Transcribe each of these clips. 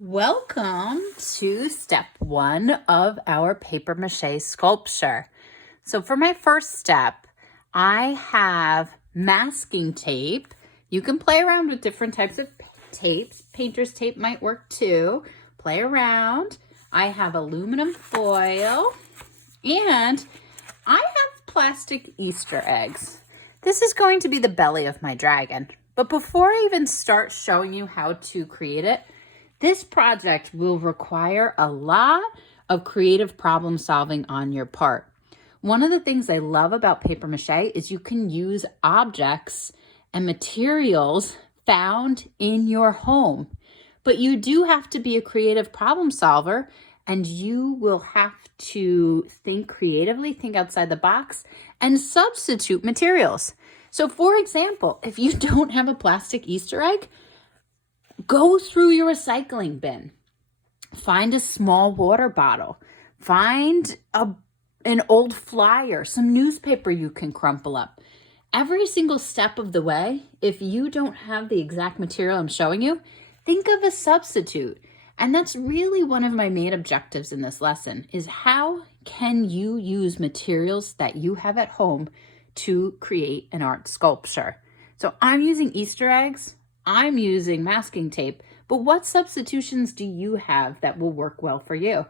Welcome to step one of our paper mache sculpture. So for my first step, I have masking tape. You can play around with different types of tapes. Painter's tape might work too. Play around. I have aluminum foil and I have plastic Easter eggs. This is going to be the belly of my dragon. But before I even start showing you how to create it, this project will require a lot of creative problem solving on your part. One of the things I love about paper mache is you can use objects and materials found in your home. But you do have to be a creative problem solver, and you will have to think creatively, think outside the box, and substitute materials. So for example, if you don't have a plastic Easter egg, go through your recycling bin. Find a small water bottle. Find an old flyer, some newspaper you can crumple up. Every single step of the way, if you don't have the exact material I'm showing you, think of a substitute. And that's really one of my main objectives in this lesson, is how can you use materials that you have at home to create an art sculpture? So I'm using Easter eggs. I'm using masking tape, but what substitutions do you have that will work well for you?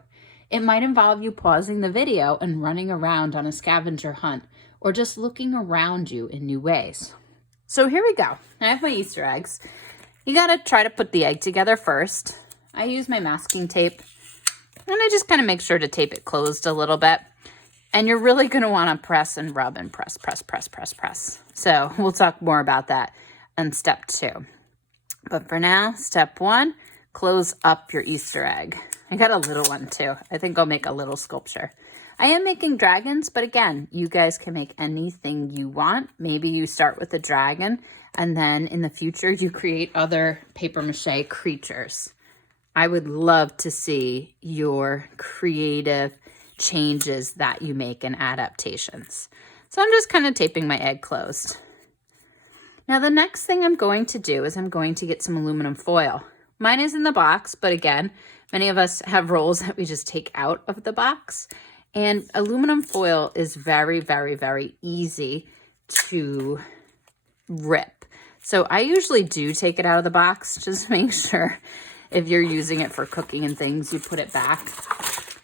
It might involve you pausing the video and running around on a scavenger hunt, or just looking around you in new ways. So here we go. I have my Easter eggs. You gotta try to put the egg together first. I use my masking tape, and I just kind of make sure to tape it closed a little bit. And you're really gonna wanna press and rub and press. So we'll talk more about that in step 2. But for now, step 1, close up your Easter egg. I got a little one too. I think I'll make a little sculpture. I am making dragons, but again, you guys can make anything you want. Maybe you start with a dragon, and then in the future, you create other paper mache creatures. I would love to see your creative changes that you make and adaptations. So I'm just kind of taping my egg closed. Now the next thing I'm going to do is I'm going to get some aluminum foil. Mine is in the box, but again, many of us have rolls that we just take out of the box. And aluminum foil is very, very, very easy to rip. So I usually do take it out of the box, just to make sure if you're using it for cooking and things, you put it back.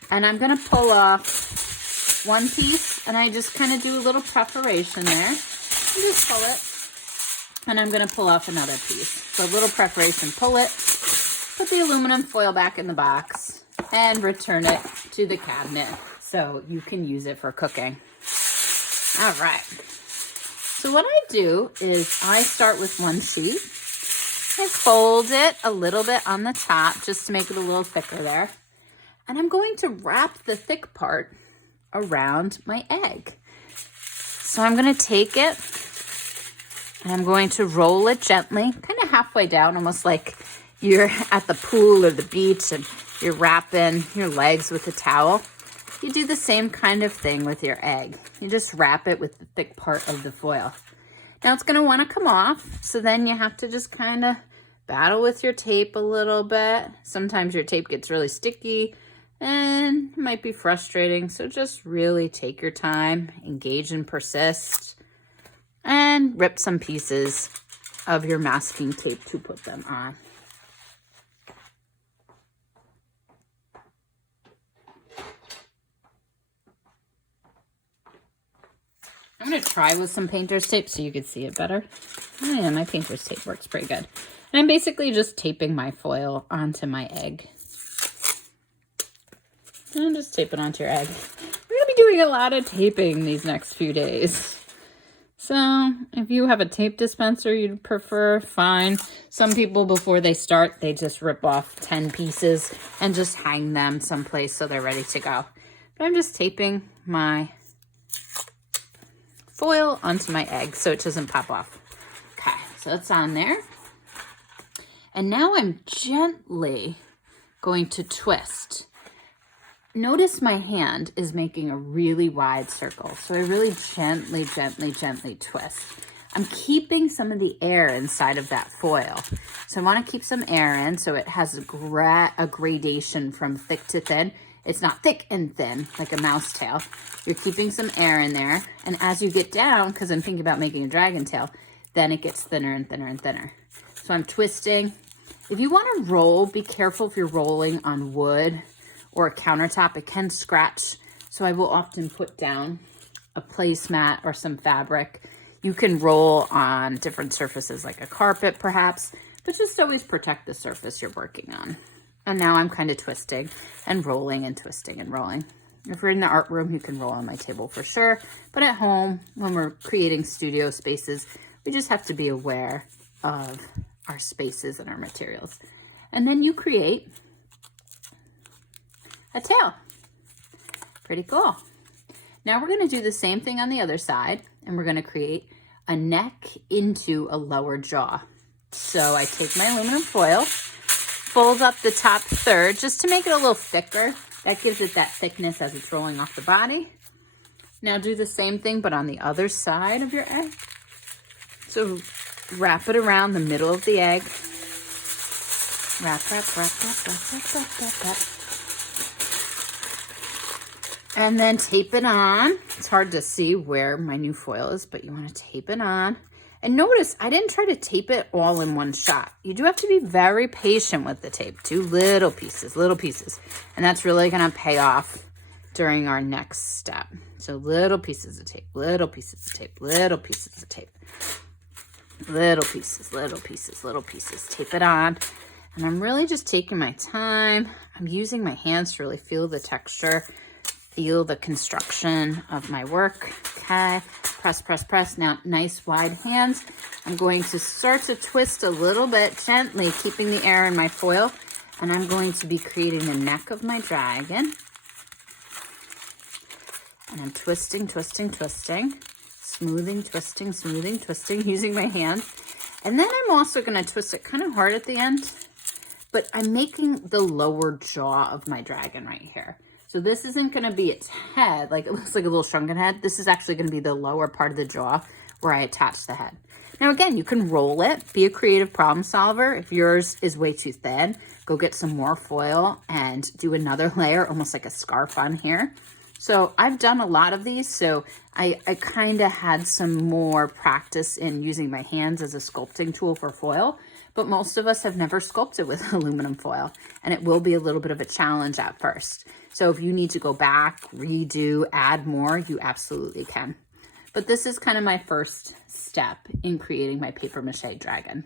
And I'm gonna pull off one piece, and I just kind of do a little preparation there. And just pull it. And I'm gonna pull off another piece. So a little preparation, pull it, put the aluminum foil back in the box, and return it to the cabinet so you can use it for cooking. All right. So what I do is I start with one sheet. I fold it a little bit on the top just to make it a little thicker there. And I'm going to wrap the thick part around my egg. So I'm gonna take it, and I'm going to roll it gently, kind of halfway down, almost like you're at the pool or the beach and you're wrapping your legs with a towel. You do the same kind of thing with your egg. You just wrap it with the thick part of the foil. Now it's going to want to come off, so then you have to just kind of battle with your tape a little bit. Sometimes your tape gets really sticky and it might be frustrating, so just really take your time, engage and persist, and rip some pieces of your masking tape to put them on. I'm going to try with some painter's tape so you can see it better. Oh yeah, my painter's tape works pretty good. And I'm basically just taping my foil onto my egg. And just tape it onto your egg. We're going to be doing a lot of taping these next few days. So if you have a tape dispenser you'd prefer, fine. Some people, before they start, they just rip off 10 pieces and just hang them someplace so they're ready to go. But I'm just taping my foil onto my egg so it doesn't pop off. Okay, so it's on there. And now I'm gently going to twist. Notice my hand is making a really wide circle. So I really gently twist. I'm keeping some of the air inside of that foil. So I want to keep some air in so it has a gradation from thick to thin. It's not thick and thin like a mouse tail. You're keeping some air in there. And as you get down, because I'm thinking about making a dragon tail, then it gets thinner and thinner and thinner. So I'm twisting. If you want to roll, be careful if you're rolling on wood or a countertop. It can scratch. So I will often put down a placemat or some fabric. You can roll on different surfaces like a carpet perhaps, but just always protect the surface you're working on. And now I'm kind of twisting and rolling and twisting and rolling. If you're in the art room, you can roll on my table for sure. But at home, when we're creating studio spaces, we just have to be aware of our spaces and our materials. And then you create a tail. Pretty cool. Now we're going to do the same thing on the other side, and we're going to create a neck into a lower jaw. So I take my aluminum foil, fold up the top third just to make it a little thicker. That gives it that thickness as it's rolling off the body. Now do the same thing, but on the other side of your egg. So wrap it around the middle of the egg. Wrap, wrap, wrap, wrap, wrap, wrap, wrap, wrap, wrap. And then tape it on. It's hard to see where my new foil is, but you want to tape it on. And notice I didn't try to tape it all in one shot. You do have to be very patient with the tape. Do little pieces, little pieces. And that's really going to pay off during our next step. So little pieces of tape, little pieces of tape, little pieces of tape. Little pieces, little pieces, little pieces. Tape it on. And I'm really just taking my time. I'm using my hands to really feel the texture. Feel the construction of my work. Okay, press, press, press. Now, nice wide hands. I'm going to start to twist a little bit gently, keeping the air in my foil. And I'm going to be creating the neck of my dragon. And I'm twisting, twisting, twisting. Smoothing, twisting, smoothing, twisting, using my hands. And then I'm also going to twist it kind of hard at the end. But I'm making the lower jaw of my dragon right here. So this isn't going to be its head, like it looks like a little shrunken head. This is actually going to be the lower part of the jaw where I attach the head. Now again, you can roll it, be a creative problem solver. If yours is way too thin, go get some more foil and do another layer, almost like a scarf on here. So I've done a lot of these, so I kind of had some more practice in using my hands as a sculpting tool for foil. But most of us have never sculpted with aluminum foil, and it will be a little bit of a challenge at first. So if you need to go back, redo, add more, you absolutely can. But this is kind of my first step in creating my paper mache dragon.